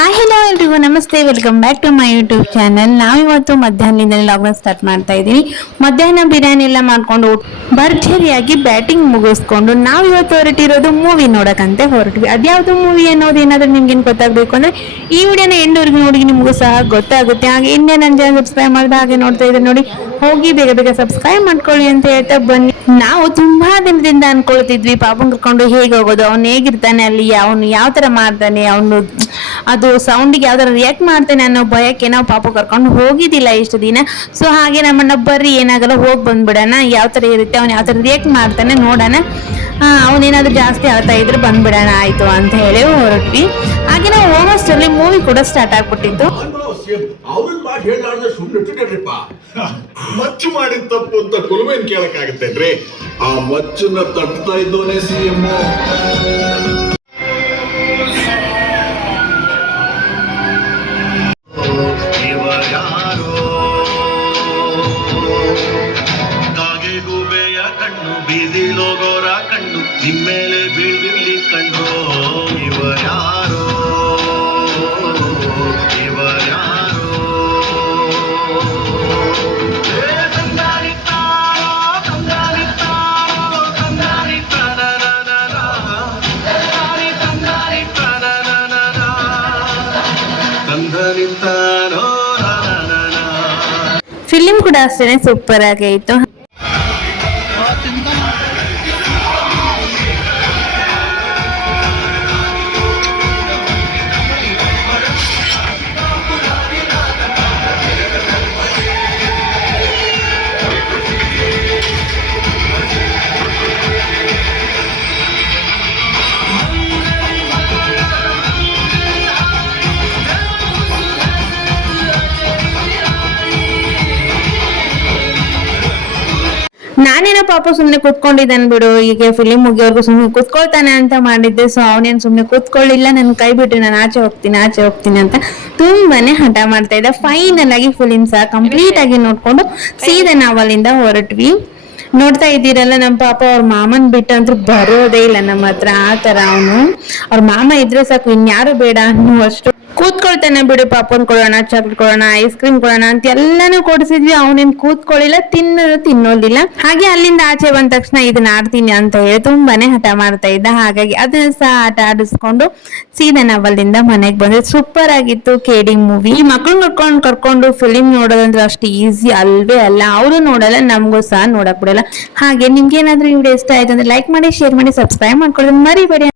Hi hello ಎಲ್ರಿಗೂ ನಮಸ್ತೆ, welcome back to my YouTube channel. ನಾವಿವತ್ತು ಮಧ್ಯಾಹ್ನದಿಂದ ಲಾಗ್ನ ಸ್ಟಾರ್ಟ್ ಮಾಡ್ತಾ ಇದ್ದೀನಿ. ಮಧ್ಯಾಹ್ನ ಬಿರಿಯಾನಿ ಎಲ್ಲ ಮಾಡ್ಕೊಂಡು ಭರ್ಜರಿಯಾಗಿ ಬ್ಯಾಟಿಂಗ್ ಮುಗಿಸ್ಕೊಂಡು ನಾವಿವತ್ತು ಹೊರಟಿರೋದು ಮೂವಿ ನೋಡೋಕ್ಕಂತೆ ಹೊರಟ್ವಿ. ಅದ್ಯಾವುದು ಮೂವಿ ಅನ್ನೋದು ಏನಾದರೂ ನಿಮ್ಗೇನು ಗೊತ್ತಾಗಬೇಕು ಅಂದರೆ ಈ ವಿಡಿಯೋನ ಎಂಡವರೆಗೂ ನೋಡಿ, ನಿಮಗೂ ಸಹ ಗೊತ್ತಾಗುತ್ತೆ. ಹಾಗೆ ಇನ್ನೇ ನನ್ನ ಚಾನಲ್ ಸಬ್ಸ್ಕ್ರೈಬ್ ಮಾಡಿದ ಹಾಗೆ ನೋಡ್ತಾ ಇದ್ದಾರೆ ನೋಡಿ, ಹೋಗಿ ಬೇಗ ಬೇಗ ಸಬ್ಸ್ಕ್ರೈಬ್ ಮಾಡ್ಕೊಳ್ಳಿ ಅಂತ ಹೇಳ್ತಾ ಬನ್ನಿ. ನಾವು ತುಂಬಾ ದಿನದಿಂದ ಅನ್ಕೊಳ್ತಿದ್ವಿ ಪಾಪನ್ ಕರ್ಕೊಂಡು ಹೇಗೆ ಹೋಗೋದು, ಅವ್ನು ಹೇಗಿರ್ತಾನೆ ಅಲ್ಲಿ, ಅವನು ಯಾವ ತರ ಮಾಡ್ತಾನೆ, ಅವನು ಅದು ಸೌಂಡಿಗೆ ಯಾವ ತರ ರಿಯಾಕ್ಟ್ ಮಾಡ್ತಾನೆ ಅನ್ನೋ ಭಯಕ್ಕೆ ನಾವು ಪಾಪ ಕರ್ಕೊಂಡು ಹೋಗಿದ್ದಿಲ್ಲ ಇಷ್ಟು ದಿನ. ಸೊ ಹಾಗೆ ನಮ್ಮನ್ನ ಬರ್ರಿ ಏನಾಗಲ್ಲ ಹೋಗಿ ಬಂದ್ಬಿಡೋಣ, ಯಾವ ತರ ಇರುತ್ತೆ, ಅವ್ನು ಯಾವ ತರ ರಿಯಾಕ್ಟ್ ಮಾಡ್ತಾನೆ ನೋಡೋಣ, ಅವನೇನಾದ್ರೂ ಜಾಸ್ತಿ ಅಳ್ತಾ ಇದ್ರೆ ಬಂದ್ಬಿಡೋಣ ಆಯ್ತು ಅಂತ ಹೇಳಿ ಹೊರಟ್ವಿ. ಹಾಗೆ ನಾವು ಹೋಗೋಷ್ಟರಲ್ಲಿ ಮೂವಿ ಕೂಡ ಸ್ಟಾರ್ಟ್ ಆಗ್ಬಿಟ್ಟಿತ್ತು. ಮಚ್ಚು ಮಾಡಿದ ತಪ್ಪು ಅಂತ ಕುಲುಮೇನ್ ಕೇಳಕ್ಕಾಗತ್ತೇನ್ರಿ? ಆ ಮಚ್ಚನ್ನ ತಟ್ತಾ ಇದ್ದೋನೆ ಸಿಎಂ. ಕಾಗೆಗೂಬೆಯ ಕಣ್ಣು, ಬೀದಿ ಲೋಗೋರ ಕಣ್ಣು, ನಿಮ್ಮೇಲೆ ಬೀಳ್ದಿರ್ಲಿ ಕಣ್ಣು. ಇವರ್ಯಾರೋ ಇವರ್ಯಾರೋ ಫಿಲಿಂ ಕೂಡ ಅಷ್ಟೇ ಸೂಪರ್ ಆಗೈತು. ನಾನೇನೋ ಪಾಪ ಸುಮ್ನೆ ಕೂತ್ಕೊಂಡಿದ್ದಾನೆ ಬಿಡು, ಈಗ ಫಿಲಿಂ ಮುಗಿಯೋರ್ಗು ಸುಮ್ನೆ ಕೂತ್ಕೊಳ್ತಾನೆ ಅಂತ ಮಾಡಿದ್ದೆ. ಸೊ ಅವನೇನು ಸುಮ್ನೆ ಕೂತ್ಕೊಳ್ಳಿಲ್ಲ, ನನ್ ಕೈ ಬಿಟ್ಟು ನಾನು ಆಚೆ ಹೋಗ್ತೀನಿ ಅಂತ ತುಂಬಾನೇ ಹಠ ಮಾಡ್ತಾ ಇದ್ದ. ಫೈನಲ್ ಆಗಿ ಫಿಲಿಂ ಸಹ ಕಂಪ್ಲೀಟ್ ಆಗಿ ನೋಡ್ಕೊಂಡು ಸೀದಾ ನಾವು ಅಲ್ಲಿಂದ ಹೊರಟ್ವಿ. ನೋಡ್ತಾ ಇದ್ದೀರಲ್ಲ, ನಮ್ಮ ಪಾಪ ಅವ್ರ ಮಾಮನ್ ಬಿಟ್ಟಂದ್ರೂ ಬರೋದೇ ಇಲ್ಲ ನಮ್ಮ ಹತ್ರ. ಆ ತರ ಅವನು, ಅವ್ರ ಮಾಮ ಇದ್ರೆ ಸಾಕು, ಇನ್ಯಾರು ಬೇಡ ಅನ್ನುವಷ್ಟು ಕೂತ್ಕೊಳ್ತಾನೆ. ಬಿಡು ಪಾಪನ್ ಕೊಡೋಣ, ಚಾಕ್ಲೇಟ್ ಕೊಡೋಣ, ಐಸ್ ಕ್ರೀಮ್ ಕೊಡೋಣ ಅಂತ ಎಲ್ಲಾನು ಕೊಡಿಸಿದ್ವಿ, ಅವನೇನ್ ಕೂತ್ಕೊಳ್ಳಿಲ್ಲ, ತಿನ್ನೋದಿಲ್ಲ. ಹಾಗೆ ಅಲ್ಲಿಂದ ಆಚೆ ಬಂದ ತಕ್ಷಣ ಇದನ್ನ ಆಡ್ತೀನಿ ಅಂತ ಹೇಳಿ ತುಂಬಾನೇ ಹಠ ಮಾಡ್ತಾ ಇದ್ದ. ಹಾಗಾಗಿ ಅದನ್ನ ಸಹ ಆಟ ಆಡಿಸ್ಕೊಂಡು ಸೀದಾ ನಾವ್ ಅಲ್ಲಿಂದ ಮನೆಗೆ ಬಂದ್ರೆ ಸೂಪರ್ ಆಗಿತ್ತು KD ಮೂವಿ. ಈ ಮಕ್ಳು ಕರ್ಕೊಂಡು ಫಿಲಿಂ ನೋಡೋದಂದ್ರೆ ಅಷ್ಟು ಈಸಿ ಅಲ್ವೇ ಅಲ್ಲ. ಅವರು ನೋಡಲ್ಲ, ನಮಗೂ ಸಹ ನೋಡಕ್ ಬಿಡಲ್ಲ. ಹಾಗೆ ನಿಮ್ಗೆ ಏನಾದ್ರೂ ಈ ವಿಡಿಯೋ ಇಷ್ಟ ಆಯ್ತು ಅಂದ್ರೆ ಲೈಕ್ ಮಾಡಿ, ಶೇರ್ ಮಾಡಿ, ಸಬ್ಸ್ಕ್ರೈಬ್ ಮಾಡ್ಕೊಳ್ಳೋದು ಮರಿಬೇಡಿ.